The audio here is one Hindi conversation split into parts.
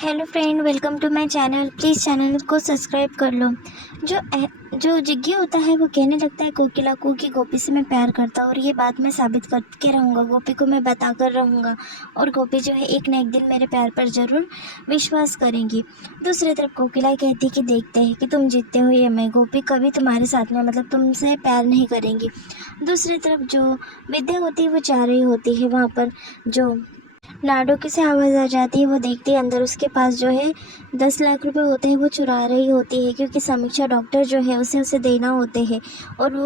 Hello friend, welcome to my channel. Please channel को सब्सक्राइब कर लो। जो जिज्ञा होता है वो कहने लगता है कोकिला को कि गोपी से मैं प्यार करता हूँ और ये बात मैं साबित करके रहूँगा, गोपी को मैं बता कर रहूँगा और गोपी जो है एक न एक दिन मेरे प्यार पर ज़रूर विश्वास करेंगी। दूसरी तरफ कोकिला कहती कि देखते हैं कि तुम जीतते हो या मैं, गोपी कभी तुम्हारे साथ में मतलब तुमसे प्यार नहीं करेंगी। दूसरी तरफ जो विद्या होती है वो जा रही होती है वहाँ पर, जो नाडो की से आवाज़ आ जाती है। वो देखती है अंदर उसके पास जो है 10 लाख रुपए होते हैं, वो चुरा रही होती है क्योंकि समीक्षा डॉक्टर जो है उसे देना होते हैं। और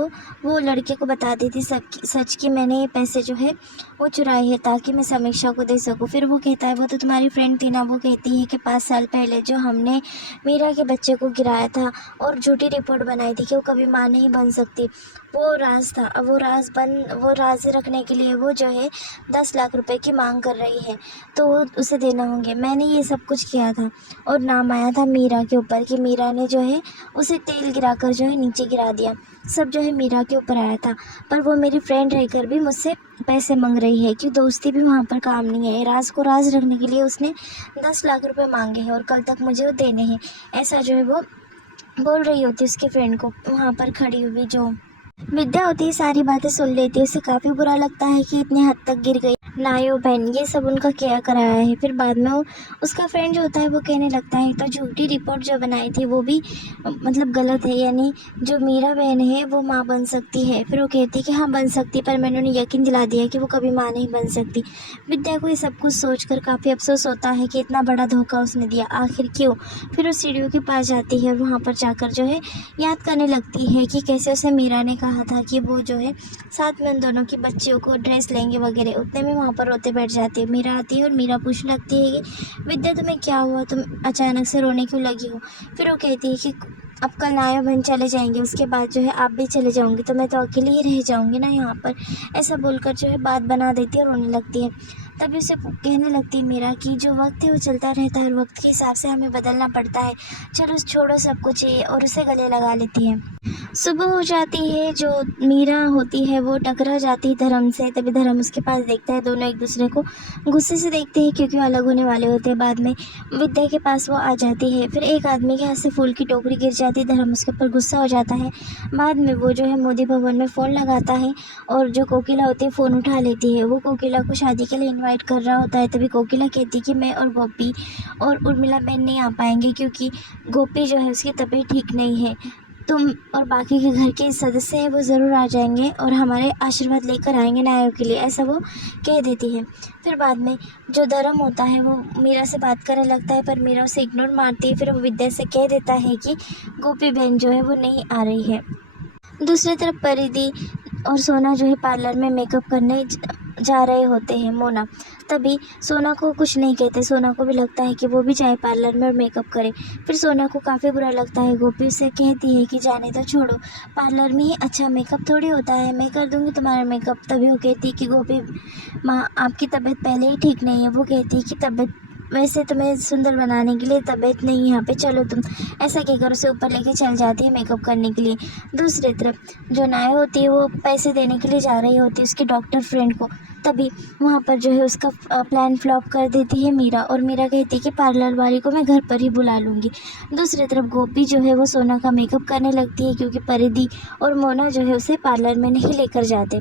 वो लड़के को बता देती सच कि मैंने ये पैसे जो है वो चुराए हैं ताकि मैं समीक्षा को दे सकूं। फिर वो कहता है वो तो तुम्हारी फ्रेंड थी ना। वो कहती है कि 5 साल पहले जो हमने मीरा के बच्चे को गिराया था और झूठी रिपोर्ट बनाई थी कि वो कभी माँ नहीं बन सकती, वो राज था। अब वो राज रखने के लिए वो जो है 10 लाख रुपए की मांग कर रही है, तो उसे देना होंगे। मैंने ये सब कुछ किया था और नाम आया था मीरा के ऊपर कि मीरा ने जो है उसे तेल गिराकर जो है नीचे गिरा दिया। सब जो है मीरा के ऊपर आया था, पर वो मेरी फ्रेंड रहकर भी मुझसे पैसे मांग रही है कि दोस्ती भी वहाँ पर काम नहीं है। राज को राज रखने के लिए उसने 10 लाख रुपए मांगे हैं और कल तक मुझे वो देने हैं। ऐसा जो है वो बोल रही होती उसके फ्रेंड को। वहाँ पर खड़ी हुई जो विद्या होती है सारी बातें सुन लेती है। उसे काफ़ी बुरा लगता है कि इतने हद तक गिर गई। नायो बहन ये सब उनका क्या कराया है। फिर बाद में उसका फ्रेंड जो होता है वो कहने लगता है तो झूठी रिपोर्ट जो बनाई थी वो भी मतलब गलत है, यानी जो मीरा बहन है वो माँ बन सकती है। फिर वो कहती है कि हाँ बन सकती है, पर मैंने उन्हें यकीन दिला दिया कि वो कभी माँ नहीं बन सकती। विद्या को ये सब कुछ सोचकर काफ़ी अफसोस होता है कि इतना बड़ा धोखा उसने दिया, आखिर क्यों। फिर वो सीढ़ियों के पास जाती है और वहाँ पर जाकर जो है याद करने लगती है कि कैसे उसे मीरा ने कहा था कि वो जो है साथ में उन दोनों की बच्चियों को ड्रेस लेंगे वगैरह। उतने में वहाँ पर रोते बैठ जाती है। मीरा आती है और मीरा पूछने लगती है कि विद्या तुम्हें क्या हुआ, तुम अचानक से रोने क्यों लगी हो। फिर वो कहती है कि अब कल नाया बहन चले जाएंगे, उसके बाद जो है आप भी चले जाओगे तो मैं तो अकेले ही रह जाऊंगी ना यहाँ पर। ऐसा बोलकर जो है बात बना देती है और रोने लगती है। तभी उसे कहने लगती है मीरा कि जो वक्त है वो चलता रहता है और वक्त के हिसाब से हमें बदलना पड़ता है, चलो छोड़ो सब कुछ ये, और उसे गले लगा लेती है। सुबह हो जाती है। जो मीरा होती है वो टकरा जाती है धर्म से। तभी धर्म उसके पास देखता है, दोनों एक दूसरे को गुस्से से देखते हैं क्योंकि वो अलग होने वाले होते हैं। बाद में विद्या के पास वो आ जाती है। फिर एक आदमी के हाथ से फूल की टोकरी गिर जाती है, धर्म उसके ऊपर गुस्सा हो जाता है। बाद में वो जो है मोदी भवन में फ़ोन लगाता है और जो कोकिला होती है फ़ोन उठा लेती है। वो कोकिला को शादी के लिए इन्वाइट कर रहा होता है। तभी कोकिला कहती है कि मैं और गोपी और उर्मिला बहन नहीं आ पाएंगे क्योंकि गोपी जो है उसकी तबीयत ठीक नहीं है। तुम और बाकी के घर के सदस्य हैं वो ज़रूर आ जाएंगे और हमारे आशीर्वाद लेकर आएंगे नायों के लिए, ऐसा वो कह देती है। फिर बाद में जो धर्म होता है वो मीरा से बात करने लगता है, पर मीरा उसे इग्नोर मारती है। फिर वो विद्या से कह देता है कि गोपी बहन जो है वो नहीं आ रही है। दूसरी तरफ परिधि और सोना जो है पार्लर में मेकअप करने जा रहे होते हैं। मोना तभी सोना को कुछ नहीं कहते। सोना को भी लगता है कि वो भी जाए पार्लर में और मेकअप करे। फिर सोना को काफ़ी बुरा लगता है। गोपी उसे कहती है कि जाने तो छोड़ो, पार्लर में ही अच्छा मेकअप थोड़ी होता है, मैं कर दूंगी तुम्हारा मेकअप। तभी वो कहती है कि गोपी माँ आपकी तबीयत पहले ही ठीक नहीं है। वो कहती है कि तबीयत वैसे तुम्हें सुंदर बनाने के लिए तबीयत नहीं यहाँ पे, चलो तुम। ऐसा कहकर उसे ऊपर लेके चल जाती है मेकअप करने के लिए। दूसरी तरफ जो नाया होती है वो पैसे देने के लिए जा रही होती है उसके डॉक्टर फ्रेंड को। तभी वहाँ पर जो है उसका प्लान फ्लॉप कर देती है मीरा, और मीरा कहती है कि पार्लर वाली को मैं घर पर ही बुला लूँगी। दूसरी तरफ गोपी जो है वो सोना का मेकअप करने लगती है क्योंकि परिधि और मोना जो है उसे पार्लर में नहीं लेकर जाते।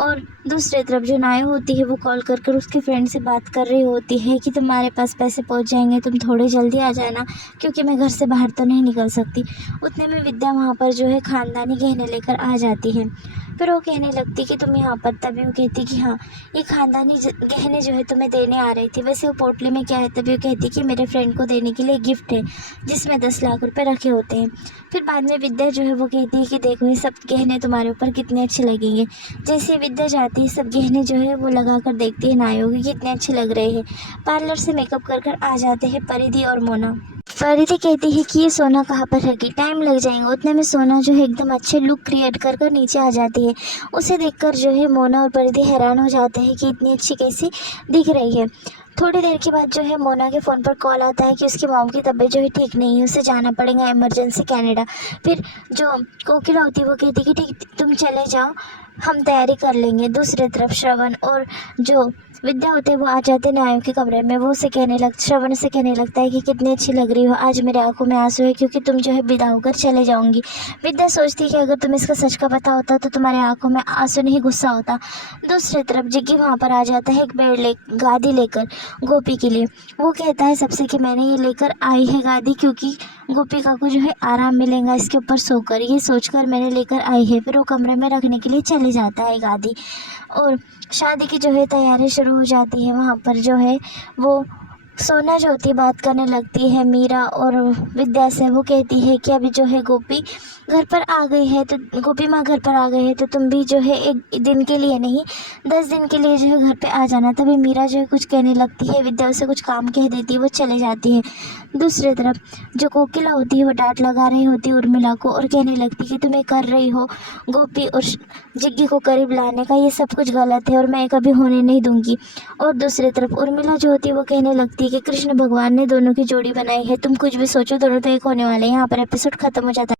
और दूसरी तरफ जो नाया होती है वो कॉल कर कर उसके फ्रेंड से बात कर रही होती है कि तुम्हारे पास पैसे पहुंच जाएंगे, तुम थोड़ी जल्दी आ जाना क्योंकि मैं घर से बाहर तो नहीं निकल सकती। उतने में विद्या वहाँ पर जो है ख़ानदानी गहने लेकर आ जाती है। फिर वो कहने लगती कि तुम यहाँ पर। तभी वो कहती कि हाँ ये ख़ानदानी गहने जो है तुम्हें देने आ रही थी। वैसे वो पोटली में क्या है। तभी वो कहती कि मेरे फ्रेंड को देने के लिए गिफ्ट है जिसमें 10 लाख रुपये रखे होते हैं। फिर बाद में विद्या जो है वो कहती है कि देखो ये सब गहने तुम्हारे ऊपर कितने अच्छे लगेंगे। जैसे विद्या जाती है सब गहने जो है वो लगा कर देखती है नायों की कितने अच्छे लग रहे हैं। पार्लर से मेकअप कर कर आ जाते हैं परिधि और मोना। परिधि कहती है कि ये सोना कहाँ पर रखी, टाइम लग जाएगा। उतने में सोना जो है एकदम अच्छे लुक क्रिएट कर कर नीचे आ जाती है। उसे देखकर जो है मोना और परिधि हैरान हो जाते हैं कि इतनी अच्छी कैसी दिख रही है। थोड़ी देर के बाद जो है मोना के फ़ोन पर कॉल आता है कि उसकी मॉम की तबीयत जो है ठीक नहीं है, उसे जाना पड़ेगा इमरजेंसी कनाडा। फिर जो कोकिला होती है वो कहती है कि ठीक तुम चले जाओ, हम तैयारी कर लेंगे। दूसरी तरफ श्रवण और जो विद्या होते हैं वो आ जाते हैं न्यायों के कमरे में। वो उसे श्रवण से कहने लगता है कि कितनी अच्छी लग रही हो, आज मेरे आंखों में आंसू है क्योंकि तुम जो है विदा होकर चले जाओगी। विद्या सोचती है कि अगर तुम्हें इसका सच का पता होता तो तुम्हारे आंखों में आंसू नहीं गुस्सा होता। दूसरी तरफ जिग्गी वहाँ पर आ जाता है एक गादी लेकर गोपी के लिए। वो कहता है सबसे कि मैंने ये लेकर आई है गादी क्योंकि गोपिका को जो है आराम मिलेगा इसके ऊपर सोकर, ये सोचकर मैंने लेकर आई है। फिर वो कमरे में रखने के लिए चले जाता है गादी। और शादी की जो है तैयारी शुरू हो जाती है। वहाँ पर जो है वो सोना ज्योति बात करने लगती है मीरा और विद्या से। वो कहती है कि अभी जो है गोपी घर पर आ गई है, तो गोपी माँ घर पर आ गई है तो तुम भी जो है एक दिन के लिए नहीं 10 दिन के लिए जो है घर पे आ जाना। तभी मीरा जो है कुछ कहने लगती है, विद्या उसे कुछ काम कह देती है, वो चले जाती है। दूसरी तरफ जो कोकिला होती है वो डांट लगा रही होती है उर्मिला को और कहने लगती है कि तुम्हें कर रही हो गोपी और जिग्गी को करीब लाने का, ये सब कुछ गलत है और मैं कभी होने नहीं दूंगी। और दूसरी तरफ उर्मिला जो होती है वो कहने लगती है कि कृष्ण भगवान ने दोनों की जोड़ी बनाई है, तुम कुछ भी सोचो दोनों तो एक होने वाले हैं। यहाँ पर एपिसोड खत्म हो जाता है।